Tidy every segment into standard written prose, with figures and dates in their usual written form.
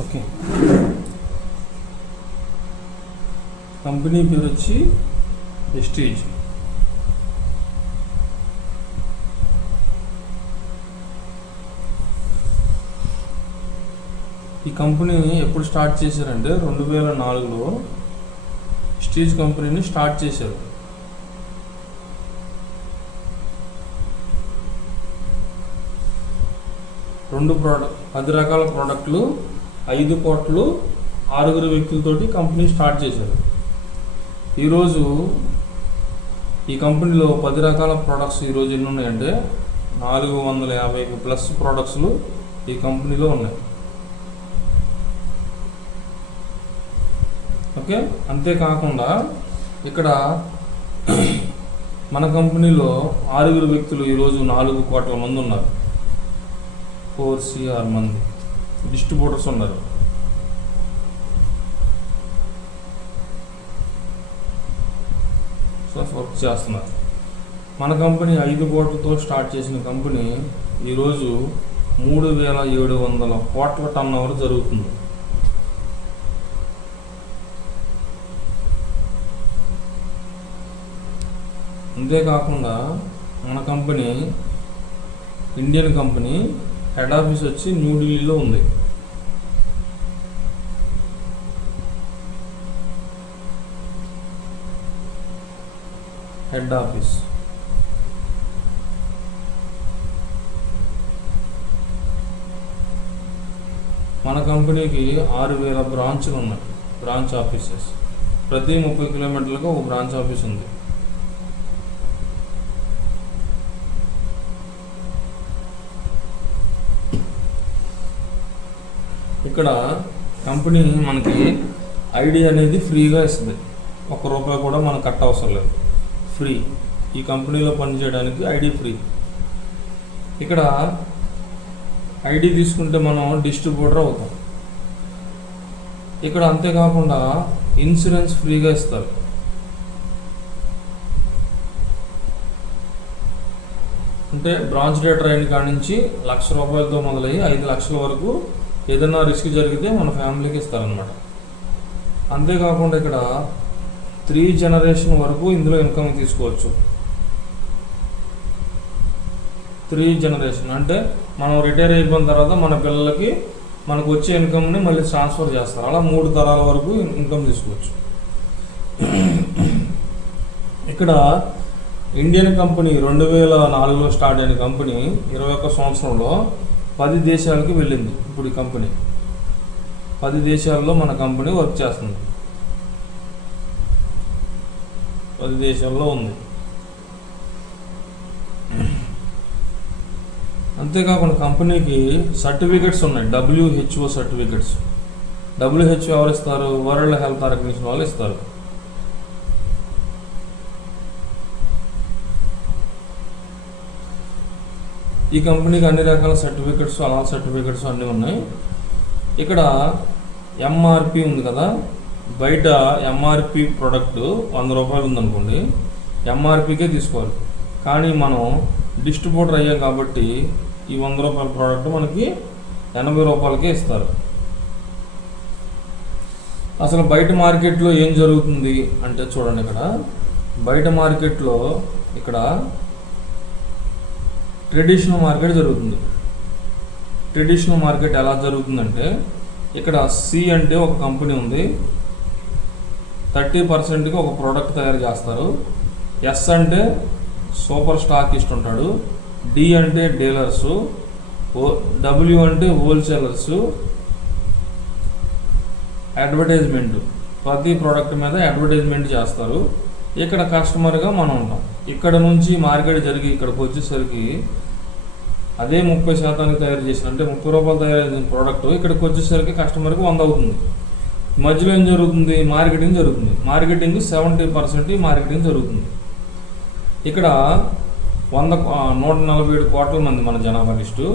Okay, company పేరు వచ్చి Vestige. ఈ కంపెనీ ఎప్పుడు స్టార్ట్ చేశారంటే 2004లో వెస్టీజ్ కంపెనీని స్టార్ట్ చేశారు. రెండు 10 రకాల ప్రోడక్ట్లు, 5 కోట్లు, 6 వ్యక్తులతోటి కంపెనీ స్టార్ట్ చేశారు. ఈరోజు ఈ కంపెనీలో 10 రకాల ప్రోడక్ట్స్ ఈరోజు ఎన్ని ఉన్నాయంటే 450+ ప్రోడక్ట్స్లు ఈ కంపెనీలో ఉన్నాయి. ఓకే, అంతేకాకుండా ఇక్కడ మన కంపెనీలో 6 వ్యక్తులు ఈరోజు 4 కోట్ల మంది ఉన్నారు. 4 CR మంది డిస్ట్రిబ్యూటర్స్ ఉన్నారు. వర్క్ చేస్తున్నారు. మన కంపెనీ 5 కోట్లతో స్టార్ట్ చేసిన కంపెనీ ఈరోజు 3700 కోట్ల టర్న్ ఓవర్ జరుగుతుంది. అంతేకాకుండా మన company Indian company, head office వచ్చి న్యూఢిల్లీలో ఉంది. హెడ్ ఆఫీస్ మన కంపెనీకి 6000 బ్రాంచ్లు ఉన్నాయి. బ్రాంచ్ ఆఫీసెస్ ప్రతి 30 కిలోమీటర్లకు ఒక బ్రాంచ్ ఆఫీస్ ఉంది. ఇక్కడ కంపెనీ మనకి ఐడి అనేది ఫ్రీగా ఇస్తుంది. ₹1 కూడా మనం కట్ అవసరం లేదు, ఫ్రీ. ఈ కంపెనీలో పనిచేయడానికి ఐడి ఫ్రీ. ఇక్కడ ఐడి తీసుకుంటే మనం డిస్ట్రిబ్యూటర్ అవుతాం. ఇక్కడ అంతేకాకుండా ఇన్సూరెన్స్ ఫ్రీగా ఇస్తారు. అంటే బ్రాంచ్ డేటర్ అయిన కాడి నుంచి ₹1,00,000తో మొదలయ్యి 5 లక్షల వరకు ఏదైనా రిస్క్ జరిగితే మన ఫ్యామిలీకి ఇస్తారనమాట. అంతేకాకుండా ఇక్కడ 3 జనరేషన్ వరకు ఇందులో ఇన్కమ్ తీసుకోవచ్చు. 3 జనరేషన్ అంటే మనం రిటైర్ అయిపోయిన తర్వాత మన పిల్లలకి మనకు వచ్చే ఇన్కమ్ని మళ్ళీ ట్రాన్స్ఫర్ చేస్తారు. అలా 3 తరాల వరకు ఇన్కమ్ తీసుకోవచ్చు. ఇక్కడ ఇండియన్ కంపెనీ 2004లో స్టార్ట్ అయిన కంపెనీ 21 సంవత్సరంలో 10 దేశాలకు వెళ్ళింది. ఇప్పుడు ఈ కంపెనీ 10 దేశాల్లో మన కంపెనీ వర్క్ చేస్తుంది. 10 దేశాల్లో ఉంది. అంతేకాకుండా కంపెనీకి సర్టిఫికెట్స్ ఉన్నాయి, WHO సర్టిఫికెట్స్. WHO ఎవరు ఇస్తారు? వరల్డ్ హెల్త్ ఆర్గనైజేషన్ వాళ్ళు ఇస్తారు. ఈ కంపెనీకి అన్ని రకాల సర్టిఫికెట్స్, అలాల్ సర్టిఫికెట్స్ అన్నీ ఉన్నాయి. ఇక్కడ MRP ఉంది కదా, బయట MRP ప్రోడక్ట్ ₹100 ఉందనుకోండి, MRPకే తీసుకోవాలి. కానీ మనం డిస్ట్రిబ్యూటర్ అయ్యాం కాబట్టి ఈ ₹100 ప్రోడక్ట్ మనకి ₹80కే ఇస్తారు. అసలు బయట మార్కెట్లో ఏం జరుగుతుంది అంటే చూడండి, ఇక్కడ బయట మార్కెట్లో ఇక్కడ ట్రెడిషనల్ మార్కెట్ జరుగుతుంది. ట్రెడిషనల్ మార్కెట్ ఎలా జరుగుతుందంటే ఇక్కడ C అంటే ఒక కంపెనీ ఉంది, 30%కి ఒక ప్రోడక్ట్ తయారు చేస్తారు. S అంటే సూపర్ స్టాకిస్ట్ ఉంటాడు, D అంటే డీలర్సు, W అంటే హోల్సేలర్సు. అడ్వర్టైజ్మెంట్, ప్రతి ప్రోడక్ట్ మీద అడ్వర్టైజ్మెంట్ చేస్తారు. ఇక్కడ కస్టమర్గా మనం ఉంటాం. ఇక్కడ నుంచి మార్కెట్ జరిగి ఇక్కడికి వచ్చేసరికి అదే 30% తయారు చేసిన, అంటే ₹30 తయారు చేసిన ప్రోడక్ట్ ఇక్కడికి వచ్చేసరికి కస్టమర్కి 100 అవుతుంది. మధ్యలో ఏం జరుగుతుంది? మార్కెటింగ్ జరుగుతుంది. మార్కెటింగ్ 70% మార్కెటింగ్ జరుగుతుంది. ఇక్కడ 147 కోట్ల మంది మన జనాభా లిస్టు.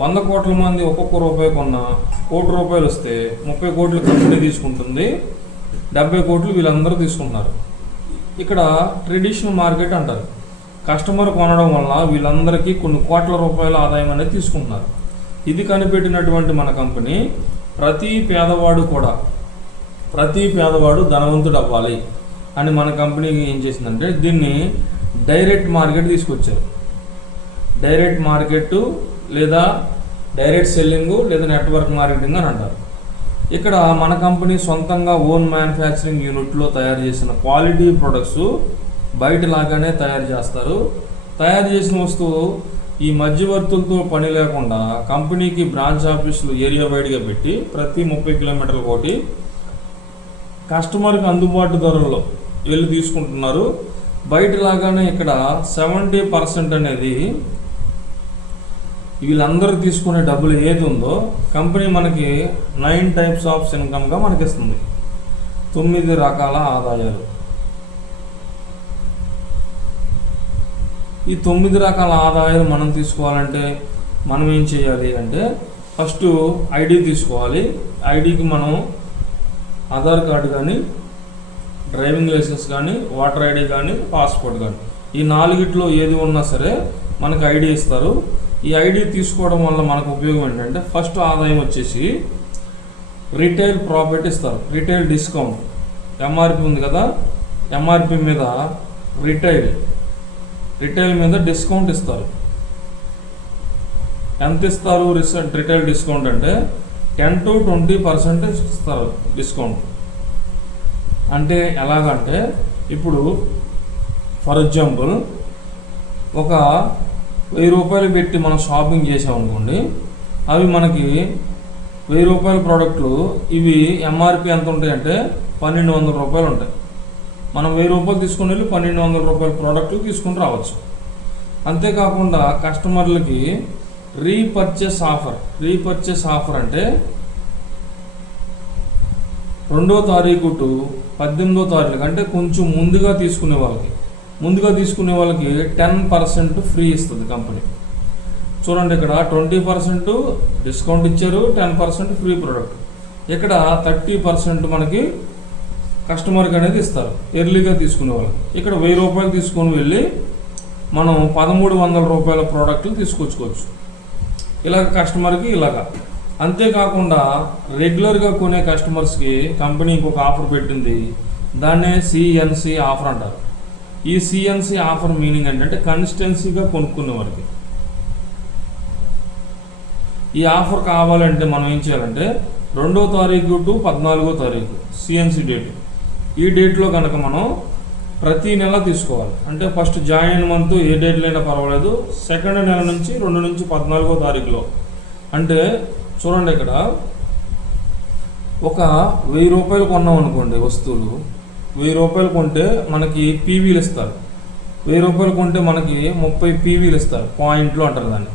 100 కోట్ల మంది ఒక్కొక్క రూపాయి కొన్నా ₹1,00,00,000 వస్తే 30 కోట్లు కంపెనీ తీసుకుంటుంది, 70 కోట్లు వీళ్ళందరూ తీసుకుంటున్నారు. ఇక్కడ ట్రెడిషనల్ మార్కెట్ అంటారు. కస్టమర్ కొనడం వల్ల వీళ్ళందరికీ కొన్ని కోట్ల రూపాయల ఆదాయం అనేది తీసుకుంటున్నారు. ఇది కనిపెట్టినటువంటి మన కంపెనీ ప్రతి పేదవాడు ధనవంతుడు అవ్వాలి అని మన కంపెనీ ఏం చేసిందంటే దీన్ని డైరెక్ట్ మార్కెట్ తీసుకొచ్చారు. డైరెక్ట్ మార్కెట్ లేదా డైరెక్ట్ సెల్లింగ్ లేదా నెట్వర్క్ మార్కెటింగ్ అని అంటారు. ఇక్కడ మన కంపెనీ సొంతంగా ఓన్ మ్యానుఫ్యాక్చరింగ్ యూనిట్లో తయారు చేసిన క్వాలిటీ ప్రొడక్ట్స్ బయట లాగానే తయారు చేస్తారు. తయారు చేసిన వస్తువు ఈ మధ్యవర్తులతో పని లేకుండా కంపెనీకి బ్రాంచ్ ఆఫీసులు ఏరియా వైడ్గా పెట్టి ప్రతి 30 కిలోమీటర్ల కోటి కస్టమర్కి అందుబాటు ధరల్లో వెళ్ళి తీసుకుంటున్నారు. బయట లాగానే ఇక్కడ 70% అనేది వీళ్ళందరూ తీసుకునే డబ్బులు ఏది ఉందో కంపెనీ మనకి 9 టైప్స్ ఆఫ్ ఇన్కమ్గా మనకి ఇస్తుంది. 9 రకాల ఆదాయాలు. ఈ 9 రకాల ఆదాయాలు మనం తీసుకోవాలంటే మనం ఏం చేయాలి అంటే ఫస్ట్ ఐడి తీసుకోవాలి. ఐడికి మనం ఆధార్ కార్డు కానీ, డ్రైవింగ్ లైసెన్స్ కానీ, ఓటర్ ఐడి కానీ, పాస్పోర్ట్ కానీ, ఈ 4గిట్లో ఏది ఉన్నా సరే మనకు ఐడి ఇస్తారు. ఈ ఐడి తీసుకోవడం వల్ల మనకు ఉపయోగం ఏంటంటే ఫస్ట్ ఆదాయం వచ్చేసి రిటైల్ ప్రాఫిట్ ఇస్తారు. Retail discount. ఎంఆర్పి ఉంది కదా, ఎంఆర్పి మీద రిటైల్ మీద డిస్కౌంట్ ఇస్తారు. ఎంత ఇస్తారు రిటైల్ డిస్కౌంట్ అంటే 10 to 20% ఇస్తారు డిస్కౌంట్. అంటే ఎలాగంటే ఇప్పుడు ఫర్ ఎగ్జాంపుల్ ఒక 1000 రూపాయలు పెట్టి మనం షాపింగ్ చేసామనుకోండి, అవి మనకి 1000 రూపాయల ప్రోడక్ట్లు ఇవి ఎంఆర్పి ఎంత ఉంటాయంటే 1200 రూపాయలు ఉంటాయి. మనం 1000 రూపాయలు తీసుకుని వెళ్ళి 1200 రూపాయల ప్రోడక్ట్లు తీసుకుని రావచ్చు. అంతేకాకుండా కస్టమర్లకి రీపర్చేస్ ఆఫర్ అంటే 2వ తారీఖు టు 18వ తారీఖు అంటే కొంచెం ముందుగా తీసుకునే వాళ్ళకి 10% ఫ్రీ ఇస్తుంది కంపెనీ. చూడండి, ఇక్కడ 20% డిస్కౌంట్ ఇచ్చారు, 10% ఫ్రీ ప్రోడక్ట్. ఇక్కడ 30% మనకి కస్టమర్కి అనేది ఇస్తారు ఎర్లీగా తీసుకునే వాళ్ళకి. ఇక్కడ 1000 రూపాయలు తీసుకొని వెళ్ళి మనం 1300 రూపాయల ప్రోడక్ట్లు తీసుకొచ్చుకోవచ్చు. ఇలాగ కస్టమర్కి ఇలాగా. అంతేకాకుండా రెగ్యులర్గా కొనే కస్టమర్స్కి కంపెనీ ఇంకొక ఆఫర్ పెట్టింది. దాన్నే సిఎన్సి ఆఫర్ అంటారు. ఈ సిఎన్సి ఆఫర్ మీనింగ్ ఏంటంటే కన్సిస్టెన్సీగా కొనుక్కునే వారికి. ఈ ఆఫర్ కావాలంటే మనం ఏం చేయాలంటే 2వ తారీఖు టు 14వ తారీఖు సిఎన్సి డేట్. ఈ డేట్లో కనుక మనం ప్రతి నెల తీసుకోవాలి. అంటే ఫస్ట్ జాయిన్ మంత్ ఏ డేట్లో అయినా పర్వాలేదు, సెకండ్ నెల నుంచి 2 నుంచి 14వ తారీఖులో. అంటే చూడండి, ఇక్కడ ఒక 1000 రూపాయలు కొన్నాం అనుకోండి వస్తువులు, 1000 రూపాయలు కొంటే మనకి పీవీలు ఇస్తారు. 1000 రూపాయలు కొంటే మనకి 30 పీవీలు ఇస్తారు, పాయింట్లు అంటారు దాన్ని.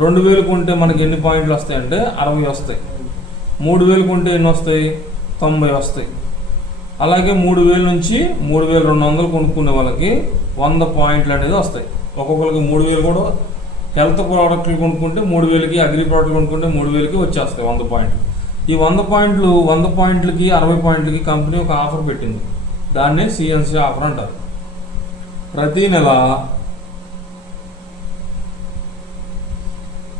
2000 కొంటే మనకి ఎన్ని పాయింట్లు వస్తాయంటే 60 వస్తాయి. 3000 కొంటే ఎన్ని వస్తాయి? 90 వస్తాయి. అలాగే 3000 నుంచి 3200 కొనుక్కునే వాళ్ళకి 100 పాయింట్లు అనేది వస్తాయి. ఒక్కొక్కరికి 3000 కూడా. హెల్త్ ప్రోడక్ట్లు కొనుక్కుంటే 3000కి, అగ్రి ప్రోడక్ట్లు కొనుక్కుంటే 3000కి వచ్చేస్తాయి 100 పాయింట్లు. ఈ 100 పాయింట్లకి 60 పాయింట్లకి కంపెనీ ఒక ఆఫర్ పెట్టింది. దాన్నే సిఎన్సి ఆఫర్ అంటారు. ప్రతి నెల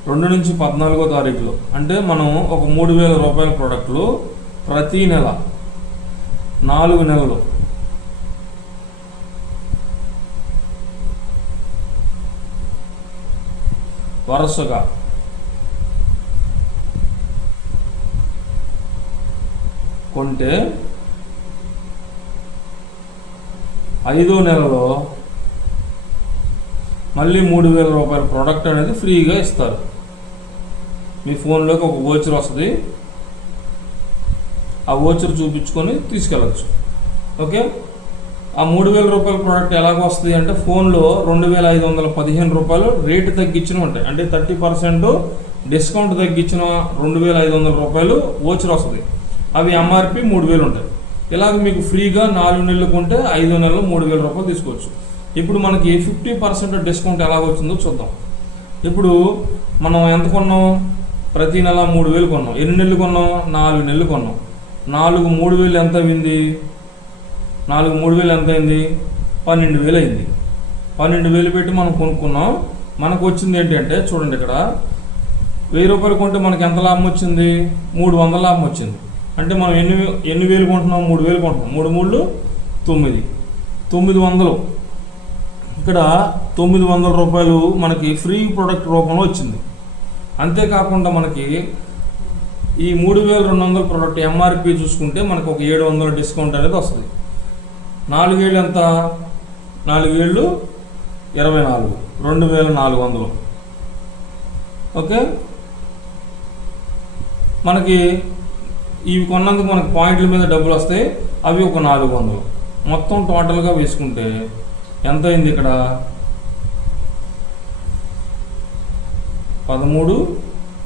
2 నుంచి 14వ తారీఖులో అంటే మనం ఒక 3000 రూపాయల ప్రోడక్ట్లు ప్రతి నెల 4 నెలలు వరుసగా కొంటే 5వ నెలలో మళ్ళీ 3000 రూపాయల ప్రోడక్ట్ అనేది ఫ్రీగా ఇస్తారు. మీ ఫోన్లోకి ఒక వోచర్ వస్తుంది, ఆ వోచర్ చూపించుకొని తీసుకెళ్ళచ్చు. ఓకే, ఆ 3000 రూపాయల ప్రోడక్ట్ ఎలాగ వస్తుంది అంటే ఫోన్లో 2515 రూపాయలు రేటు తగ్గించిన ఉంటాయి. అంటే 30% డిస్కౌంట్ తగ్గించిన 2500 రూపాయలు వోచర్ వస్తుంది. అవి ఎంఆర్పి 3000 ఉంటాయి. ఇలాగ మీకు ఫ్రీగా 4 నెలలు కొంటే 5వ నెలలో 3000 రూపాయలు తీసుకోవచ్చు. ఇప్పుడు మనకి 50% డిస్కౌంట్ ఎలాగ వచ్చిందో చూద్దాం. ఇప్పుడు మనం ఎంత కొన్నాం? ప్రతి నెల 3000 కొన్నాం. ఎన్ని నెలలు కొన్నాం? 4 నెలలు కొన్నాం. 4 3000 ఎంత అయింది? 4 3000 ఎంత అయింది? 12000 అయింది. 12000 పెట్టి మనం కొనుక్కున్నాం. మనకు వచ్చింది ఏంటంటే చూడండి, ఇక్కడ రూపాయలు కొంటే మనకి ఎంత లాభం వచ్చింది? 300 లాభం వచ్చింది. అంటే మనం ఎన్ని వేలు కొంటున్నాం? 3000 కొంటున్నాం. 3 3 9, 900. ఇక్కడ 900 రూపాయలు మనకి ఫ్రీ ప్రొడక్ట్ రూపంలో వచ్చింది. అంతేకాకుండా మనకి ఈ 3200 ప్రోడక్ట్ ఎంఆర్పి చూసుకుంటే మనకు ఒక 700 డిస్కౌంట్ అనేది వస్తుంది. 4 ఏళ్ళు ఎంత? 4 ఏళ్ళు 24, 2400. ఓకే, మనకి ఇవి కొన్నందుకు మనకు పాయింట్ల మీద డబ్బులు వస్తాయి. అవి ఒక 400. మొత్తం టోటల్గా వేసుకుంటే ఎంత అయింది? ఇక్కడ 13,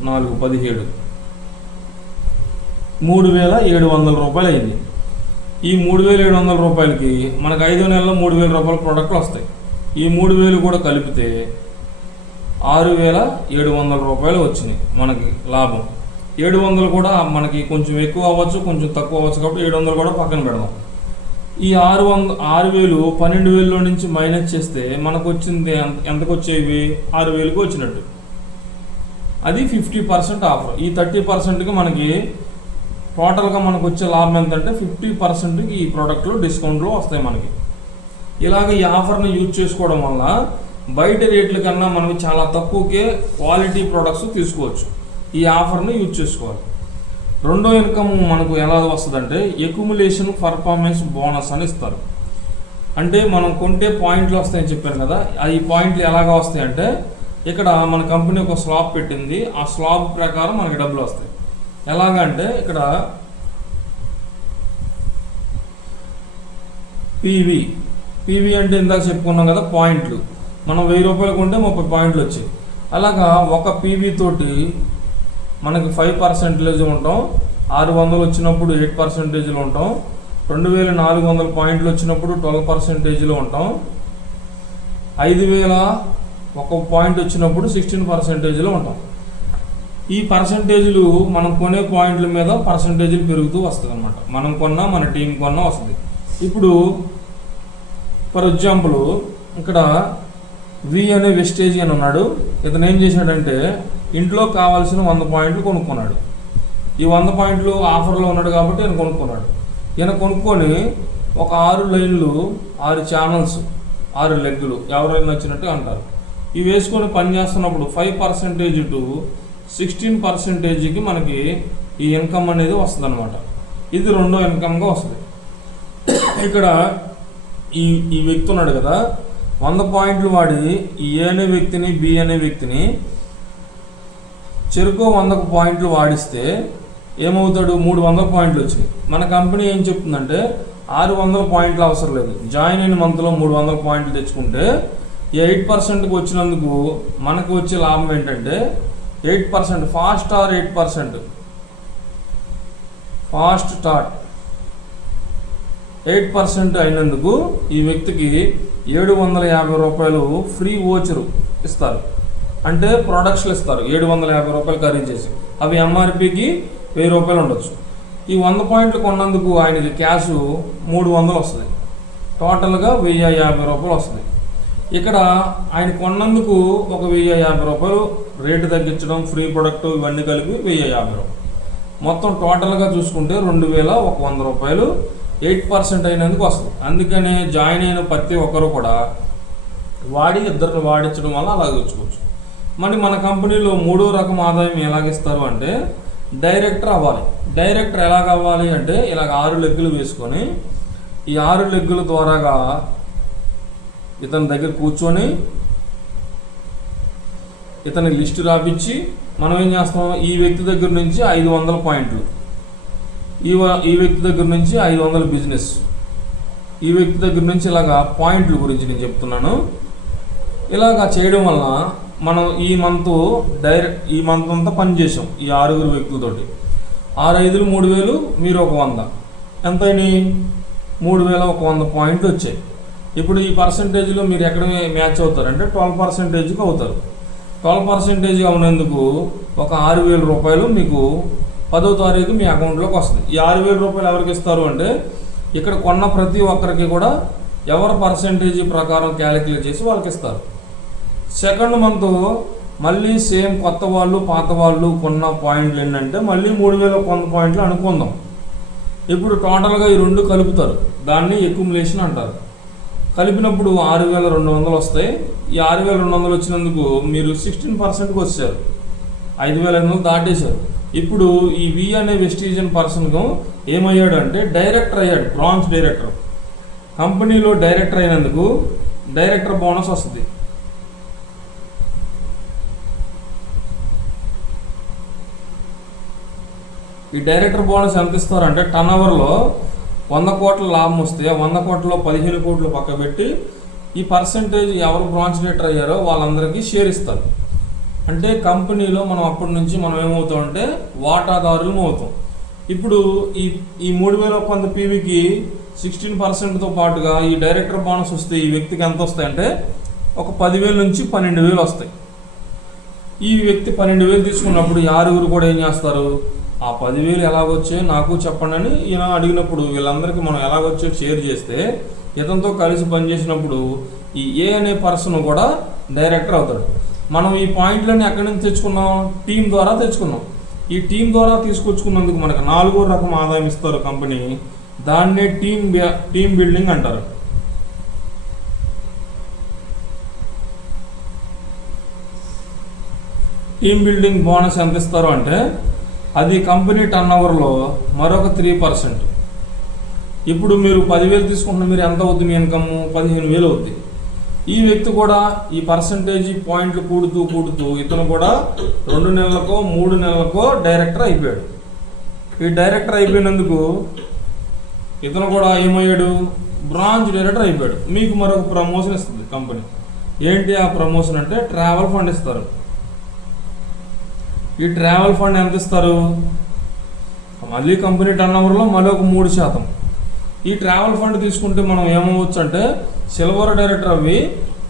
4, 17, 3700 రూపాయలు అయింది. ఈ 3700 రూపాయలకి మనకు 5 నెలల్లో 3000 రూపాయల ప్రోడక్ట్లు వస్తాయి. ఈ 3000 కూడా కలిపితే 6700 రూపాయలు వచ్చినాయి మనకి లాభం. 700 కూడా మనకి కొంచెం ఎక్కువ అవ్వచ్చు, కొంచెం తక్కువ అవ్వచ్చు, కాబట్టి 700 కూడా పక్కన పెడదాం. ఈ 6000 12,000లో నుంచి మైనస్ చేస్తే మనకు వచ్చింది ఎంతకు వచ్చేవి? 6000కి వచ్చినట్టు. అది 50% ఆఫర్. ఈ 30%కి మనకి టోటల్గా మనకు వచ్చే లాభం ఎంతంటే 50%కి ఈ ప్రోడక్ట్లు డిస్కౌంట్లు వస్తాయి మనకి. ఇలాగ ఈ ఆఫర్ని యూజ్ చేసుకోవడం వల్ల బయట రేట్ల కన్నా మనం చాలా తక్కువకే క్వాలిటీ ప్రొడక్ట్స్ తీసుకోవచ్చు. ఈ ఆఫర్ని యూజ్ చేసుకోవాలి. రెండో ఇన్కమ్ మనకు ఎలా వస్తుందంటే ఎక్యుములేషన్ పర్ఫార్మెన్స్ బోనస్ అని ఇస్తారు. అంటే మనం కొంటే పాయింట్లు వస్తాయని చెప్పాను కదా, ఈ పాయింట్లు ఎలాగా వస్తాయంటే ఇక్కడ మన కంపెనీ ఒక స్లాబ్ పెట్టింది. ఆ స్లాబ్ ప్రకారం మనకి డబ్బులు వస్తాయి. ఎలాగంటే ఇక్కడ పీవీ అంటే ఇందాక చెప్పుకున్నాం కదా, పాయింట్లు. మనం 1000 రూపాయలు కొంటే 30 పాయింట్లు వచ్చాయి. అలాగా ఒక పీవీ తోటి మనకి 5% ఉంటాం. 600 వచ్చినప్పుడు 8% ఉంటాం. 2400 పాయింట్లు వచ్చినప్పుడు 12% ఉంటాం. 5000 ఒక పాయింట్ వచ్చినప్పుడు 16% ఉంటాం. ఈ పర్సంటేజ్లు మనం కొనే పాయింట్ల మీద పర్సంటేజ్లు పెరుగుతూ వస్తుంది అనమాట. మనం కొన్నా మన టీం కొన్నా వస్తుంది. ఇప్పుడు ఫర్ ఎగ్జాంపుల్ ఇక్కడ వి అనే వెస్టేజ్ అని ఉన్నాడు. ఇతను ఏం చేశాడంటే ఇంట్లో కావాల్సిన 100 పాయింట్లు కొనుక్కున్నాడు. ఈ 100 పాయింట్లు ఆఫర్లో ఉన్నాడు కాబట్టి ఈయన కొనుక్కున్నాడు. ఈయన కొనుక్కొని ఒక 6 లైన్లు, 6 ఛానల్స్, 6 లెగ్గులు ఎవరైనా నచ్చినట్టు అంటారు. ఇవి వేసుకొని పని చేస్తున్నప్పుడు 5% టు 16%కి మనకి ఈ ఇన్కమ్ అనేది వస్తుంది అనమాట. ఇది రెండో ఇన్కమ్గా వస్తుంది. ఇక్కడ ఈ వ్యక్తి ఉన్నాడు కదా, 100 పాయింట్లు వాడి ఈ ఏ అనే వ్యక్తిని బి అనే వ్యక్తిని చెరుకో 100 పాయింట్లు వాడిస్తే ఏమవుతాడు? 300 పాయింట్లు వచ్చినాయి. మన కంపెనీ ఏం చెప్తుందంటే 600 పాయింట్లు అవసరం లేదు, జాయిన్ అయిన మంత్లో 300 పాయింట్లు తెచ్చుకుంటే 8%కి వచ్చినందుకు మనకు వచ్చే లాభం ఏంటంటే 8%. ఫాస్ట్ స్టార్ 8%, ఫాస్ట్ స్టార్ట్ 8% అయినందుకు ఈ వ్యక్తికి 750 రూపాయలు ఫ్రీ వోచరు ఇస్తారు. అంటే ప్రొడక్ట్స్లు ఇస్తారు 750 రూపాయలు ఖరీదు చేసి. అవి ఎంఆర్పికి 1000 రూపాయలు ఉండొచ్చు. ఈ 100 పాయింట్లు కొన్నందుకు ఆయనకి క్యాష్ 300 వస్తుంది. టోటల్గా 1050 రూపాయలు వస్తుంది. ఇక్కడ ఆయన కొన్నందుకు ఒక 1050 రూపాయలు రేటు తగ్గించడం, ఫ్రీ ప్రొడక్ట్ ఇవన్నీ కలిపి 1050 రూపాయలు. మొత్తం టోటల్గా చూసుకుంటే 2100 రూపాయలు 8% అయినందుకు వస్తుంది. అందుకనే జాయిన్ అయిన ప్రతి ఒక్కరు కూడా ఇద్దరిని వాడించడం వల్ల అలాగే వచ్చుకోవచ్చు. మరి మన కంపెనీలో మూడో రకం ఆదాయం ఎలాగిస్తారు అంటే డైరెక్టర్ అవ్వాలి. డైరెక్టర్ ఎలాగ అవ్వాలి అంటే ఇలాగ 6 లెగ్గులు వేసుకొని ఈ 6 లెగ్గుల ద్వారాగా ఇతని దగ్గర కూర్చొని ఇతని లిస్టు రాపించి మనం ఏం చేస్తాం, ఈ వ్యక్తి దగ్గర నుంచి 500 పాయింట్లు, ఈ వ్యక్తి దగ్గర నుంచి 500 బిజినెస్, ఈ వ్యక్తి దగ్గర నుంచి ఇలాగా పాయింట్ల గురించి నేను చెప్తున్నాను. ఇలాగా చేయడం వల్ల మనం ఈ మంత్ అంతా పని చేసాం ఈ 6 వ్యక్తులతోటి. 6 5 3000, మీరు ఒక 100, ఎంత అయినాయి? 3100 పాయింట్లు వచ్చాయి. ఇప్పుడు ఈ పర్సంటేజ్లో మీరు ఎక్కడ మ్యాచ్ అవుతారంటే 12%కి అవుతారు. 12% అవునందుకు ఒక 6000 రూపాయలు మీకు 10వ తారీఖు మీ అకౌంట్లోకి వస్తుంది. ఈ 6000 రూపాయలు ఎవరికి ఇస్తారు అంటే ఇక్కడ కొన్న ప్రతి ఒక్కరికి కూడా ఎవరి పర్సంటేజ్ ప్రకారం క్యాలిక్యులేట్ చేసి వాళ్ళకి ఇస్తారు. సెకండ్ మంత్ మళ్ళీ సేమ్ కొత్త వాళ్ళు పాత వాళ్ళు కొన్న పాయింట్లు ఏంటంటే మళ్ళీ 3100 పాయింట్లు అనుకుందాం. ఇప్పుడు టోటల్గా ఈ రెండు కలుపుతారు, దాన్ని ఎక్యుములేషన్ అంటారు. కలిపినప్పుడు 6200 వస్తాయి. ఈ 6200 వచ్చినందుకు మీరు 16%కి వచ్చారు, 5500 దాటేశారు. ఇప్పుడు ఈ వి అనే వెస్టీజియన్ పర్సన్గా ఏమయ్యాడు అంటే డైరెక్టర్ అయ్యాడు, బ్రాంచ్ డైరెక్టర్. కంపెనీలో డైరెక్టర్ అయినందుకు డైరెక్టర్ బోనస్ వస్తుంది. ఈ డైరెక్టర్ బోనస్ ఎంత ఇస్తారంటే టర్న్ ఓవర్లో 100 కోట్ల లాభం వస్తే 100 కోట్లలో 15 కోట్లు పక్క పెట్టి ఈ పర్సంటేజ్ ఎవరు బ్రాంచ్ డైరెక్టర్ అయ్యారో వాళ్ళందరికీ షేర్ ఇస్తారు. అంటే కంపెనీలో మనం అప్పటి నుంచి మనం ఏమవుతాం అంటే వాటాదారులు అవుతాం. ఇప్పుడు ఈ 3000 పీవీకి 16%తో పాటుగా ఈ డైరెక్టర్ బోనస్ వస్తే ఈ వ్యక్తికి ఎంత వస్తాయంటే ఒక 10,000 నుంచి 12,000 వస్తాయి. ఈ వ్యక్తి 12,000 తీసుకున్నప్పుడు ఈ 6 కూడా ఏం చేస్తారు, ఆ 10,000 ఎలాగొచ్చాయో నాకు చెప్పండి అని ఈయన అడిగినప్పుడు వీళ్ళందరికీ మనం ఎలాగొచ్చో షేర్ చేస్తే ఇతనితో కలిసి పనిచేసినప్పుడు ఈ ఏ అనే పర్సన్ కూడా డైరెక్టర్ అవుతాడు. మనం ఈ పాయింట్లన్నీ ఎక్కడి నుంచి తెచ్చుకున్నాం, టీం ద్వారా తెచ్చుకున్నాం. ఈ టీం ద్వారా తీసుకొచ్చుకున్నందుకు మనకు 4వ రకం ఆదాయం ఇస్తారు కంపెనీ, దాన్నే టీమ్ బిల్డింగ్ అంటారు. టీమ్ బిల్డింగ్ బోనస్ ఎంత ఇస్తారు అంటే అది కంపెనీ టర్న్ ఓవర్లో మరొక 3%. ఇప్పుడు మీరు 10,000 తీసుకుంటున్న మీరు ఎంత అవుద్ది, మీ ఇన్కమ్ 15,000 అవుద్ది. ఈ వ్యక్తి కూడా ఈ పర్సంటేజ్ పాయింట్లు కూడుతూ ఇతను కూడా 2 నెలలకో 3 నెలలకో డైరెక్టర్ అయిపోయాడు. ఈ డైరెక్టర్ అయిపోయినందుకు ఇతను కూడా ఏమయ్యాడు, బ్రాంచ్ డైరెక్టర్ అయిపోయాడు. మీకు మరొక ప్రమోషన్ ఇస్తుంది కంపెనీ. ఏంటి ఆ ప్రమోషన్ అంటే ట్రావెల్ ఫండ్ ఇస్తారు. ఈ ట్రావెల్ ఫండ్ ఎంత ఇస్తారు, మళ్ళీ కంపెనీ టర్న్ ఓవర్లో మళ్ళీ ఒక 3%. ఈ ట్రావెల్ ఫండ్ తీసుకుంటే మనం ఏమవచ్చు అంటే సిల్వర్ డైరెక్టర్ అవి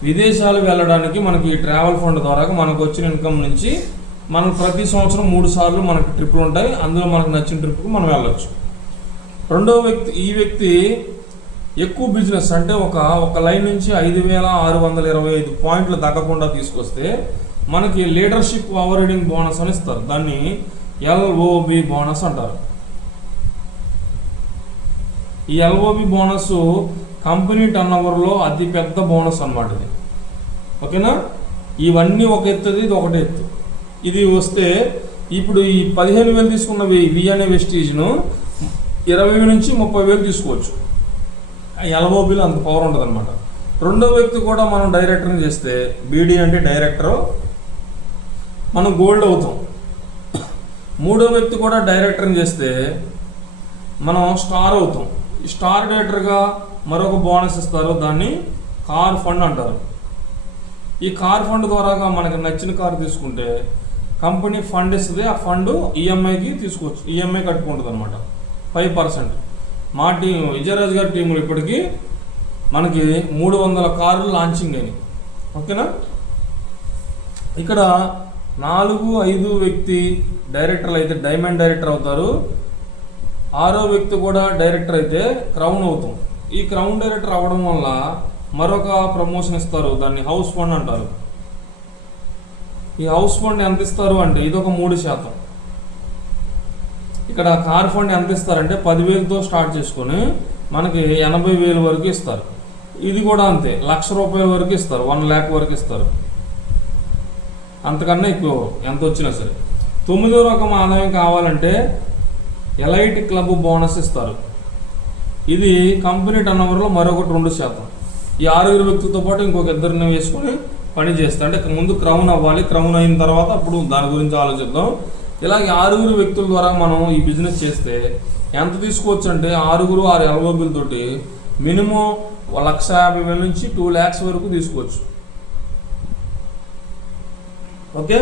విదేశాలు వెళ్ళడానికి మనకి ఈ ట్రావెల్ ఫండ్ ద్వారా మనకు వచ్చిన ఇన్కమ్ నుంచి మనం ప్రతి సంవత్సరం 3 సార్లు మనకి ట్రిప్లు ఉంటాయి, అందులో మనకు నచ్చిన ట్రిప్కి మనం వెళ్ళొచ్చు. రెండో వ్యక్తి, ఈ వ్యక్తి ఎక్కువ బిజినెస్ అంటే ఒక లైన్ నుంచి 5,625 పాయింట్లు తగ్గకుండా తీసుకొస్తే మనకి లీడర్షిప్ ఓవర్ రైడింగ్ బోనస్ అని ఇస్తారు. దాన్ని LOB బోనస్ అంటారు. ఈ LOB బోనస్ కంపెనీ టర్న్ ఓవర్లో అతి పెద్ద బోనస్ అన్నమాట ఇది. ఓకేనా, ఇవన్నీ ఒక ఎత్తుది, ఇది ఒకటే ఎత్తు. ఇది వస్తే ఇప్పుడు ఈ 15,000 తీసుకున్న వి అనే వెస్టీజ్ను 20,000 నుంచి 30,000 తీసుకోవచ్చు. LOBలో అంత పవర్ ఉంటుంది అనమాట. రెండో వ్యక్తి కూడా మనం డైరెక్టర్ని చేస్తే BD అంటే డైరెక్టరు, మనం గోల్డ్ అవుతాం. మూడో వ్యక్తి కూడా డైరెక్టర్ని చేస్తే మనం స్టార్ అవుతాం. ఈ స్టార్ డైరెక్టర్గా మరొక బోనస్ ఇస్తారు, దాన్ని కార్ ఫండ్ అంటారు. ఈ కార్ ఫండ్ ద్వారా మనకి నచ్చిన కారు తీసుకుంటే కంపెనీ ఫండ్ ఇస్తుంది. ఆ ఫండ్ ఈఎంఐకి తీసుకోవచ్చు, ఈఎంఐ కట్టుకుంటుంది అనమాట 5%. మా టీం విజయరాజ్ గారి టీంలో ఇప్పటికీ మనకి 300 కార్లు లాంచింగ్ అయినాయి. ఓకేనా, ఇక్కడ 4-5 వ్యక్తి డైరెక్టర్లు అయితే డైమండ్ డైరెక్టర్ అవుతారు. 6వ వ్యక్తి కూడా డైరెక్టర్ అయితే క్రౌన్ అవుతాం. ఈ క్రౌన్ డైరెక్టర్ అవ్వడం వల్ల మరొక ప్రమోషన్ ఇస్తారు, దాన్ని హౌస్ ఫండ్ అంటారు. ఈ హౌస్ ఫండ్ ఎంత ఇస్తారు అంటే ఇది ఒక 3%. ఇక్కడ కార్ ఫండ్ ఎంత ఇస్తారంటే 10,000తో స్టార్ట్ చేసుకొని మనకి 80,000 వరకు ఇస్తారు. ఇది కూడా అంతే, ₹1,00,000 వరకు ఇస్తారు, 1,00,000 వరకు ఇస్తారు, అంతకన్నా ఎక్కువ ఎంత వచ్చినా సరే. 9వ రకం ఆదాయం కావాలంటే ఎలైట్ క్లబ్ బోనస్ ఇస్తారు. ఇది కంపెనీ టర్న్ ఓవర్లో మరొకటి 2%. ఈ 6 వ్యక్తులతో పాటు ఇంకొక 2 వేసుకొని పని చేస్తారు. అంటే ముందు క్రౌన్ అవ్వాలి, క్రౌన్ అయిన తర్వాత అప్పుడు దాని గురించి ఆలోచిద్దాం. ఇలాగ 6 వ్యక్తుల ద్వారా మనం ఈ బిజినెస్ చేస్తే ఎంత తీసుకోవచ్చు అంటే 6 LOBలతోటి మినిమం 1,50,000 నుంచి 2,00,000 వరకు తీసుకోవచ్చు. ఓకే,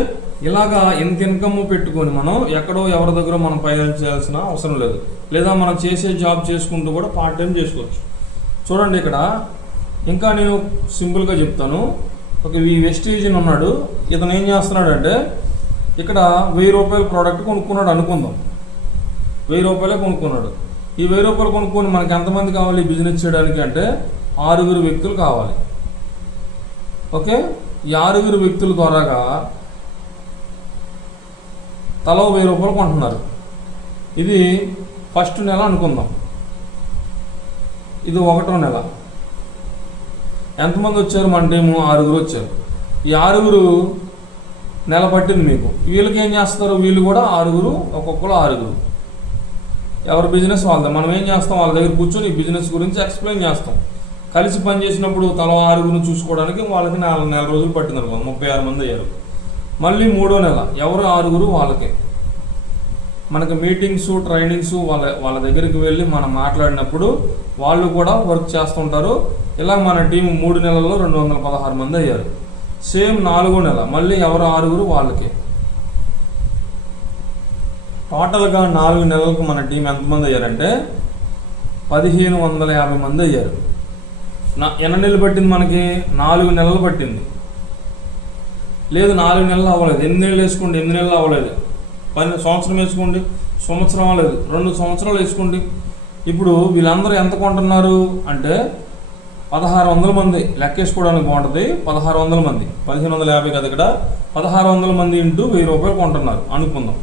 ఇలాగా ఎంత ఇన్కమ్ పెట్టుకొని మనం ఎక్కడో ఎవరి దగ్గర మనం పైన చేయాల్సిన అవసరం లేదు. లేదా మనం చేసే జాబ్ చేసుకుంటూ కూడా పార్ట్ టైం చేసుకోవచ్చు. చూడండి, ఇక్కడ ఇంకా నేను సింపుల్గా చెప్తాను. ఒక ఈ వెస్టీజియన్ ఉన్నాడు, ఇతను ఏం చేస్తున్నాడు అంటే ఇక్కడ ₹1,000 ప్రోడక్ట్ కొనుక్కున్నాడు అనుకుందాం. ₹1,000 కొనుక్కున్నాడు. ఈ ₹1,000 కొనుక్కొని మనకి ఎంతమంది కావాలి బిజినెస్ చేయడానికి అంటే 6 వ్యక్తులు కావాలి. ఓకే, ఈ 6 వ్యక్తుల ద్వారాగా తలో 1000 రూపాయలు కొంటున్నారు. ఇది ఫస్ట్ నెల అనుకుందాం, ఇది 1వ నెల. ఎంతమంది వచ్చారు? మన టీము 6 వచ్చారు. ఈ 6 నెల పట్టింది మీకు. వీళ్ళకి ఏం చేస్తారు? వీళ్ళు కూడా 6, ఒక్కొక్కరు 6. ఎవరి బిజినెస్ వాళ్ళది. మనం ఏం చేస్తాం? వాళ్ళ దగ్గర కూర్చొని ఈ బిజినెస్ గురించి ఎక్స్ప్లెయిన్ చేస్తాం. కలిసి పని చేసినప్పుడు తల 6 చూసుకోవడానికి వాళ్ళకి నెల రోజులు పట్టింది అనుకో, 36 మంది అయ్యారు. మళ్ళీ 3వ నెల ఎవరు 6 వాళ్ళకే. మనకి మీటింగ్స్, ట్రైనింగ్స్ వాళ్ళ దగ్గరికి వెళ్ళి మనం మాట్లాడినప్పుడు వాళ్ళు కూడా వర్క్ చేస్తుంటారు. ఇలా మన టీం 3 నెలల్లో 216 మంది అయ్యారు. సేమ్ 4వ నెల మళ్ళీ ఎవరు 6 వాళ్ళకే. టోటల్గా 4 నెలలకు మన టీం ఎంతమంది అయ్యారంటే 1550 మంది అయ్యారు. ఎన్ని నెలలు పట్టింది మనకి? 4 నెలలు పట్టింది. లేదు 4 నెలలు అవ్వలేదు, 8 నెలలు వేసుకోండి, 8 నెలలు అవ్వలేదు, సంవత్సరం వేసుకోండి, సంవత్సరం అవ్వలేదు, 2 సంవత్సరాలు వేసుకోండి. ఇప్పుడు వీళ్ళందరూ ఎంత కొంటున్నారు అంటే 1600 మంది. లెక్కేసుకోవడానికి బాగుంటుంది. 1600 మంది, 1550 కదా ఇక్కడ, 1600 మంది ఇంటూ 1000 రూపాయలు కొంటున్నారు అనుకుందాం.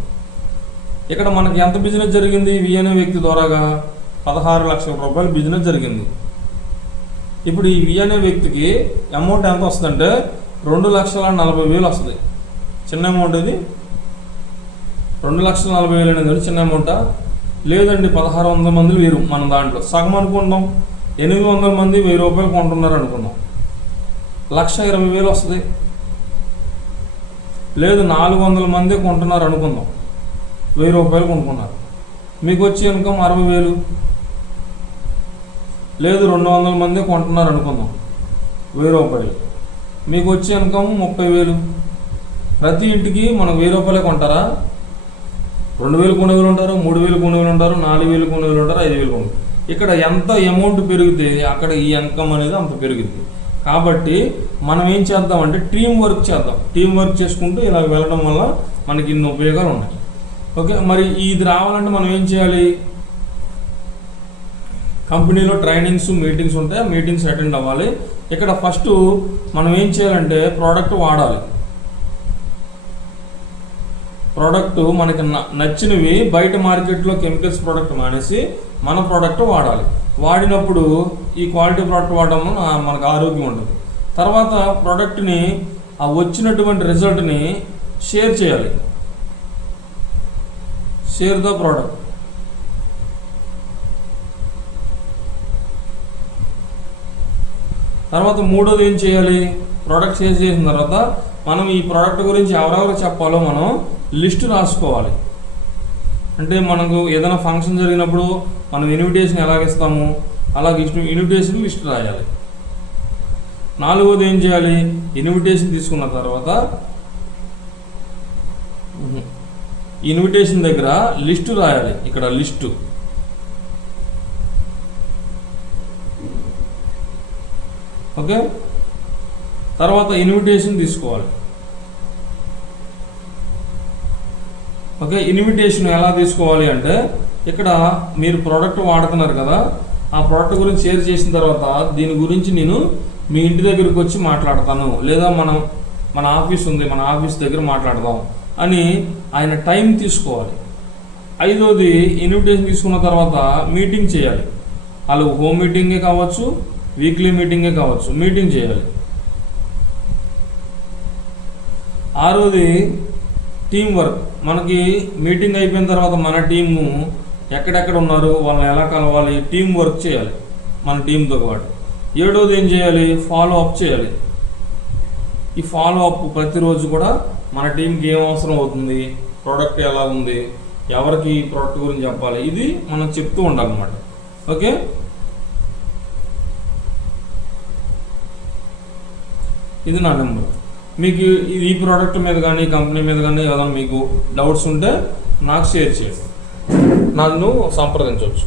ఇక్కడ మనకి ఎంత బిజినెస్ జరిగింది? వి అనే వ్యక్తి ద్వారాగా 16 లక్షల రూపాయలు బిజినెస్ జరిగింది. ఇప్పుడు ఈ వి అనే వ్యక్తికి అమౌంట్ ఎంత వస్తుందంటే 2,40,000 వస్తుంది. చిన్న అమౌంట్ ఇది. 2,40,000 అనేది చిన్న అమౌంటా? లేదండి, 1600 మంది వేరు. మనం దాంట్లో సగం అనుకుందాం. 800 మంది 1000 రూపాయలు కొంటున్నారు అనుకుందాం, 1,20,000 వస్తుంది. లేదు 400 మంది కొంటున్నారు అనుకుందాం, 1000 రూపాయలు కొనుక్కున్నారు, మీకు వచ్చే ఇన్కమ్ 60,000. లేదు 200 మంది కొంటున్నారు అనుకుందాం, 1000 రూపాయలు, మీకు వచ్చే ఇన్కమ్ 30,000. ప్రతి ఇంటికి మనం 1000 రూపాయలే కొంటారా? 2,000 కొనేవాళ్ళు ఉంటారు, 3,000 కొనేవాళ్ళు ఉంటారు, 4,000 కొనేవాళ్ళు ఉంటారు, 5,000 కొనేవాళ్ళు. ఇక్కడ ఎంత అమౌంట్ పెరిగితే అక్కడ ఈ ఇన్కమ్ అనేది అంత పెరుగుతుంది. కాబట్టి మనం ఏం చేద్దామంటే టీం వర్క్ చేద్దాం. టీం వర్క్ చేసుకుంటూ ఇలా వెళ్ళడం వల్ల మనకి ఇన్ని ఉపయోగాలు ఉన్నాయి. ఓకే, మరి ఇది రావాలంటే మనం ఏం చేయాలి? కంపెనీలో ట్రైనింగ్స్, మీటింగ్స్ ఉంటాయి, మీటింగ్స్ అటెండ్ అవ్వాలి. ఇక్కడ ఫస్ట్ మనం ఏం చేయాలంటే ప్రోడక్ట్ వాడాలి. ప్రోడక్ట్ మనకి నచ్చినవి బయట మార్కెట్లో కెమికల్స్ ప్రోడక్ట్ మానేసి మన ప్రోడక్ట్ వాడాలి. వాడినప్పుడు ఈ క్వాలిటీ ప్రోడక్ట్ వాడడం మనకు ఆరోగ్యం ఉంటుంది. తర్వాత ప్రోడక్ట్ని ఆ వచ్చినటువంటి రిజల్ట్ని షేర్ చేయాలి. Share the product. తర్వాత మూడోది ఏం చేయాలి? ప్రోడక్ట్ షేర్ చేసిన తర్వాత మనం ఈ ప్రోడక్ట్ గురించి ఎవరెవరు చెప్పాలో మనం లిస్టు రాసుకోవాలి. అంటే మనకు ఏదైనా ఫంక్షన్ జరిగినప్పుడు మనం ఇన్విటేషన్ ఎలాగిస్తాము అలాగే ఇన్విటేషన్ లిస్ట్ రాయాలి. నాలుగోది ఏం చేయాలి? ఇన్విటేషన్ తీసుకున్న తర్వాత ఇన్విటేషన్ దగ్గర లిస్టు రాయాలి. ఇక్కడ లిస్టు, ఓకే. తర్వాత ఇన్విటేషన్ తీసుకోవాలి. ఓకే, ఇన్విటేషన్ ఎలా తీసుకోవాలి అంటే ఇక్కడ మీరు ప్రోడక్ట్ వాడుతున్నారు కదా, ఆ ప్రోడక్ట్ గురించి షేర్ చేసిన తర్వాత దీని గురించి నేను మీ ఇంటి దగ్గరికి వచ్చి మాట్లాడతాను, లేదా మన ఆఫీస్ ఉంది, మన ఆఫీస్ దగ్గర మాట్లాడదాం అని ఆయన టైం తీసుకోవాలి. ఐదోది ఇన్విటేషన్ తీసుకున్న తర్వాత మీటింగ్ చేయాలి. వాళ్ళు హోమ్ మీటింగే కావచ్చు, వీక్లీ మీటింగే కావచ్చు, మీటింగ్ చేయాలి. ఆరోది టీం వర్క్. మనకి మీటింగ్ అయిపోయిన తర్వాత మన టీము ఎక్కడెక్కడ ఉన్నారు, వాళ్ళని ఎలా కలవాలి, టీం వర్క్ చేయాలి మన టీంతో పాటు. ఏడోది ఏం చేయాలి? ఫాలో అప్ చేయాలి. ఈ ఫాలో అప్ ప్రతిరోజు కూడా మన టీంకి ఏం అవసరం అవుతుంది, ప్రోడక్ట్ ఎలా ఉంది, ఎవరికి ఈ ప్రోడక్ట్ గురించి చెప్పాలి, ఇది మనం చెప్తూ ఉండాలన్నమాట. ఓకే, ఇది నా నెంబర్. మీకు ఈ ప్రోడక్ట్ మీద కానీ కంపెనీ మీద కానీ ఏదైనా మీకు డౌట్స్ ఉంటే నాకు షేర్ చేయండి, నన్ను సంప్రదించవచ్చు.